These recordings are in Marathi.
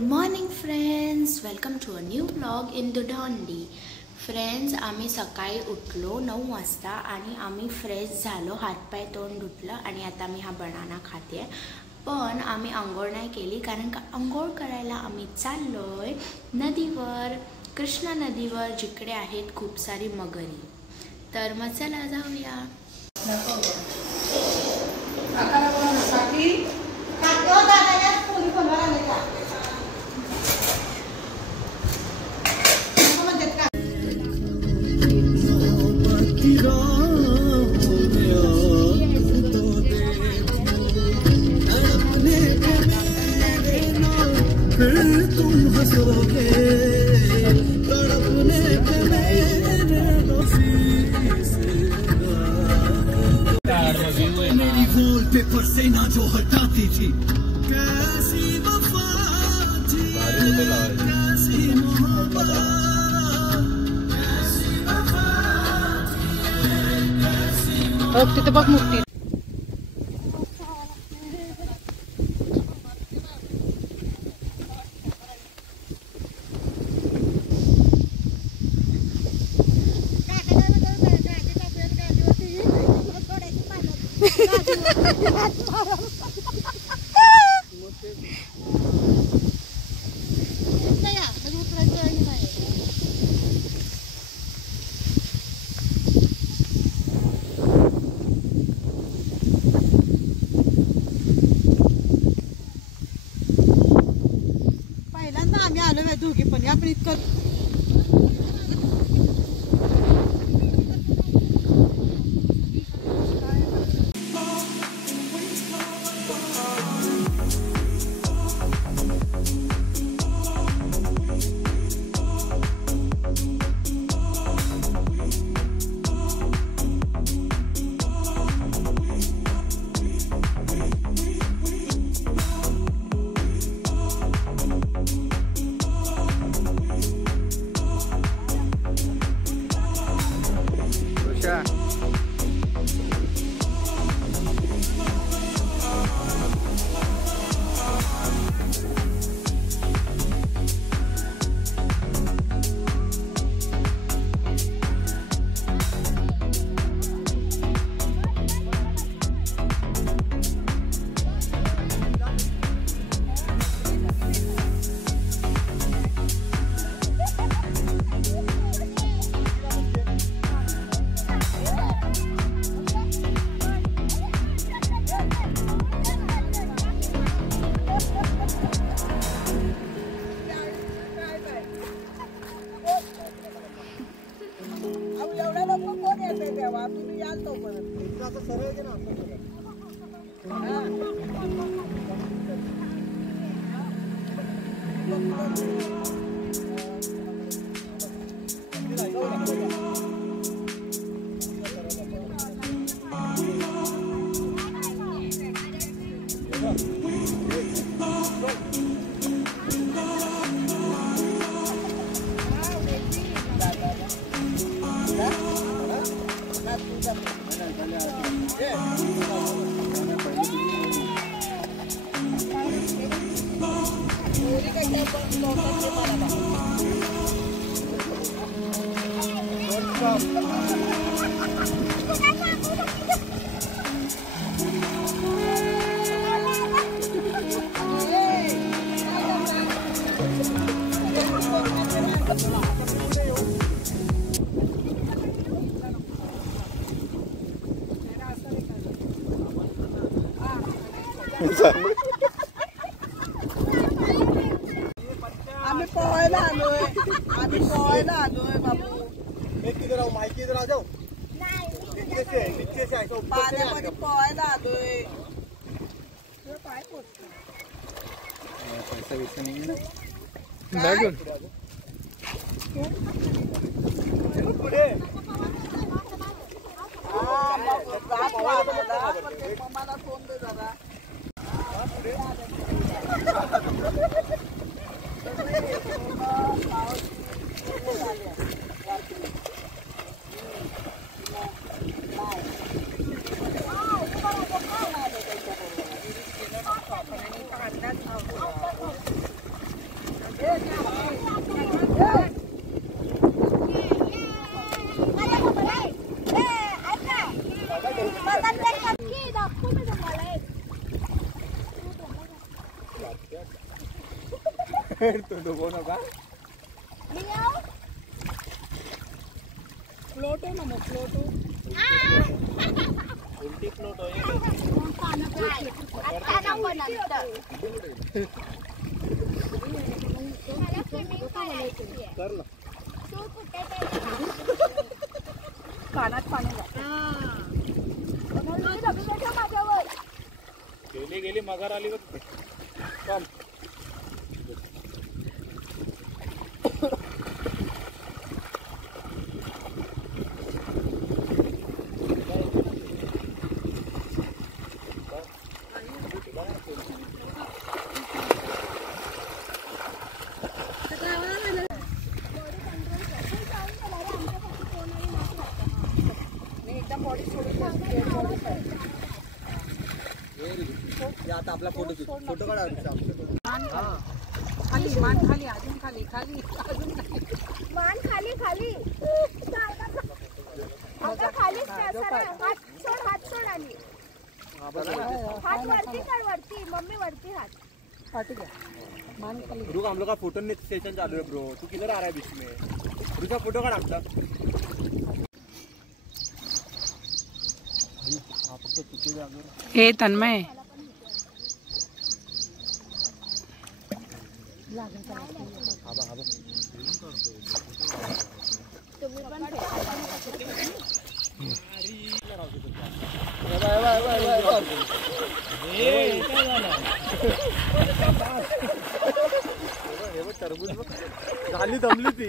Good morning friends, welcome to a new blog in Dudhandi. Friends, आम्ही सकाळी उठलो 9 वाजता आणि आम्ही फ्रेश झालो, हातपाय तोंड धुतलं आणि आता मी हा बनाना खाते. पण आम्ही आंघोळ नाही केली कारण का आंघोळ करायला आम्ही चाललोय नदीवर, कृष्णा नदीवर, जिकडे आहेत खूप सारी मगरी. तर मग चला जाऊया. पेपर से ना जो हटाती थी, कैसी वफा थी, कैसी मोहब्बत, कैसी वफा थी. तिथे बघ मूर्ती. पहिल्यांदा आम्ही आलो आहे दोघी पण आपण इतकं तुम्ही याल तो परत सरळ आहे ना. आम्ही पोहायला आलोय बाबू. किधर आओ, माइक इधर आ जाओ. नीचे से आए तो पाण्यामध्ये पोहायला आलोय. पैसा वैसा नहीं है ना. पुढे मला फोन दे जरा. तू डुबो नका. फ्लोटो ना मग फ्लोटो. उलटी फ्लोट होईल. कर ना. कानात पाणी गेली मगर आली बघ. कम. आता आपला फोटो काढा. खाली मान खाली अजून खाली खाली अजून मान खाली खाली आता खाली हात सोड आणि हात वरती कर वरती मम्मी वरती हात पाठी घ्या मान खाली. रुक हम लोग का फोटो सेशन चालू है ब्रो. तू किधर आ रहा है बीच में. रुका फोटो काढ आपला. हे तन्मय टरबूज झाली दमली ती.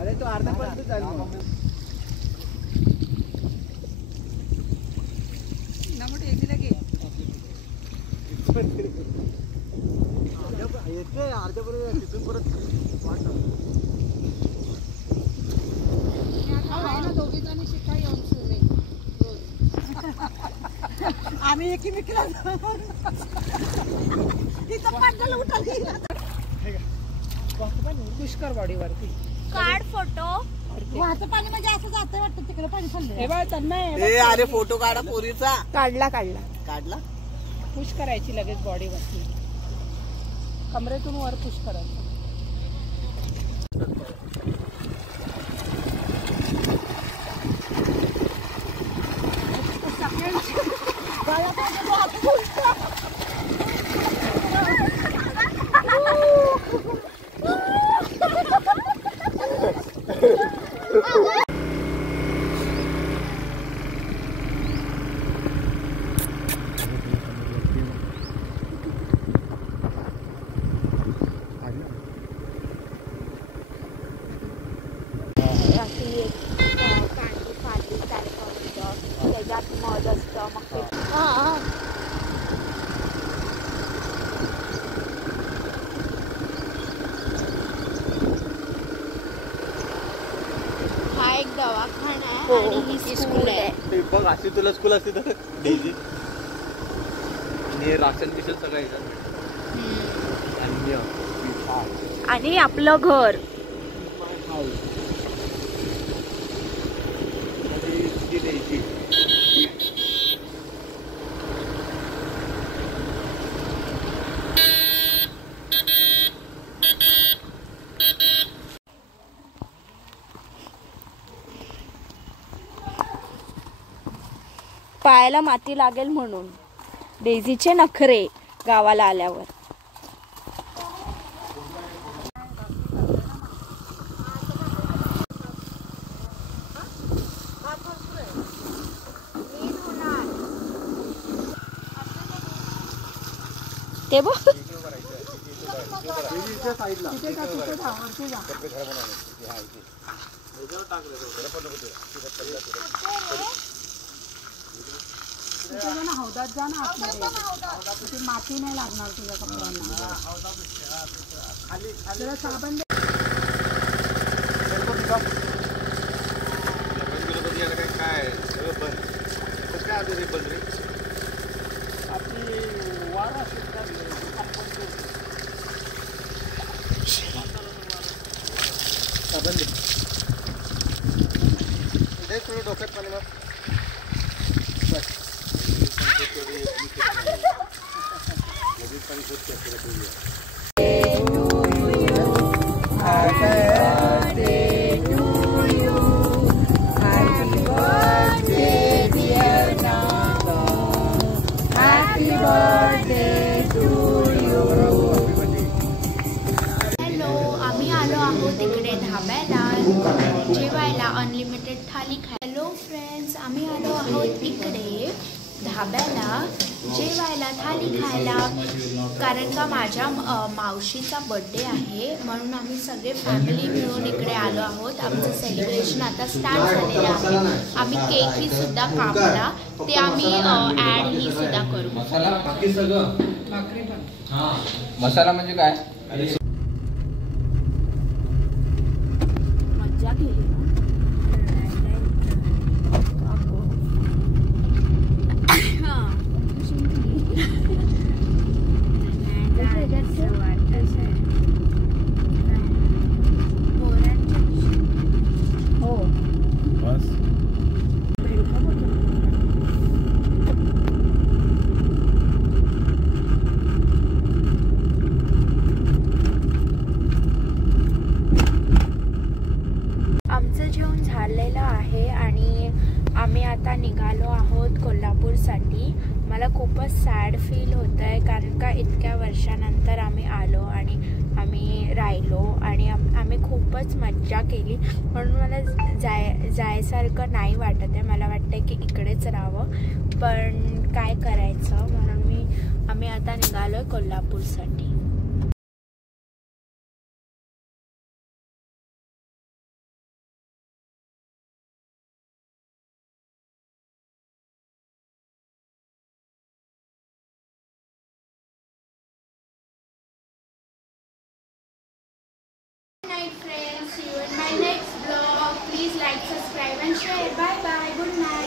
अरे तो अर्धा पर्यंत जाईल. येते अर्ध्यापर्यंत तिथून परत दोघी जणी शिकाय येऊन आम्ही एकमेकीला पुष्कर बॉडीवरती काढ फोटो वाहतं पाणी म्हणजे असं जातं वाटतं तिकडे पाणी खाल्लं. अरे फोटो काढा पोरीचा. काढला काढला. पुश करायची लगेच बॉडीवरती कमरेतून वर पुश करायचं. त्याच्यात मध असतं मग ते हा एक दवाखाना आहे आणि ही स्कूल आहे. बघ अशी तुला स्कूल असते तर डेली आणि राशन बिशन सगळं येतात. आणि आपलं घर पायाला माती लागेल म्हणून डेझीचे नखरे गावाला आल्यावर. ते बघ हौदात जा ना आतमध्ये माती नाही लागणार तुझ्या कपड्यांना. साबण काय सगळं बंद. कसं काय आता बंद रे. आपली वारा साबण दे. दे थोडं डोक्यात पाणी मग. बस. हॅलो, आम्ही आलो आहोत इकडे धाब्याला जेवायला अनलिमिटेड थाली हॅलो फ्रेंड्स, आम्ही आलो आहोत इकडे धाब्याला जेवायला थाली खायला, कारण का माझ्या मावशीचा बड्डे आहे म्हणून आम्ही सगळे फॅमिली मिळून इकडे आलो आहोत. आमचं सेलिब्रेशन आता स्टार्ट झालेलं आहे. आम्ही केकही सुद्धा कापला, ते आम्ही ॲडही सुद्धा करू. बाकी सगळं भाकरी पण. मसाला म्हणजे काय? मज्जा केली ना. हो. बस. आमचं जेवण झालेलं आहे आणि आम्ही आता निघालो आहोत कोल्हापूरसाठी. मला खूपच सॅड फील होत आहे, कारण का इतक्या वर्षानंतर आम्ही आलो आणि आम्ही राहिलो आणि आम्ही खूपच मज्जा केली, म्हणून मला जायसारखं नाही वाटत आहे. मला वाटतं आहे की इकडेच राहावं, पण काय करायचं, म्हणून आम्ही आता निघालो आहे कोल्हापूरसाठी. Good night friends, see you in my next vlog. Please like, subscribe and share. Bye bye, good night.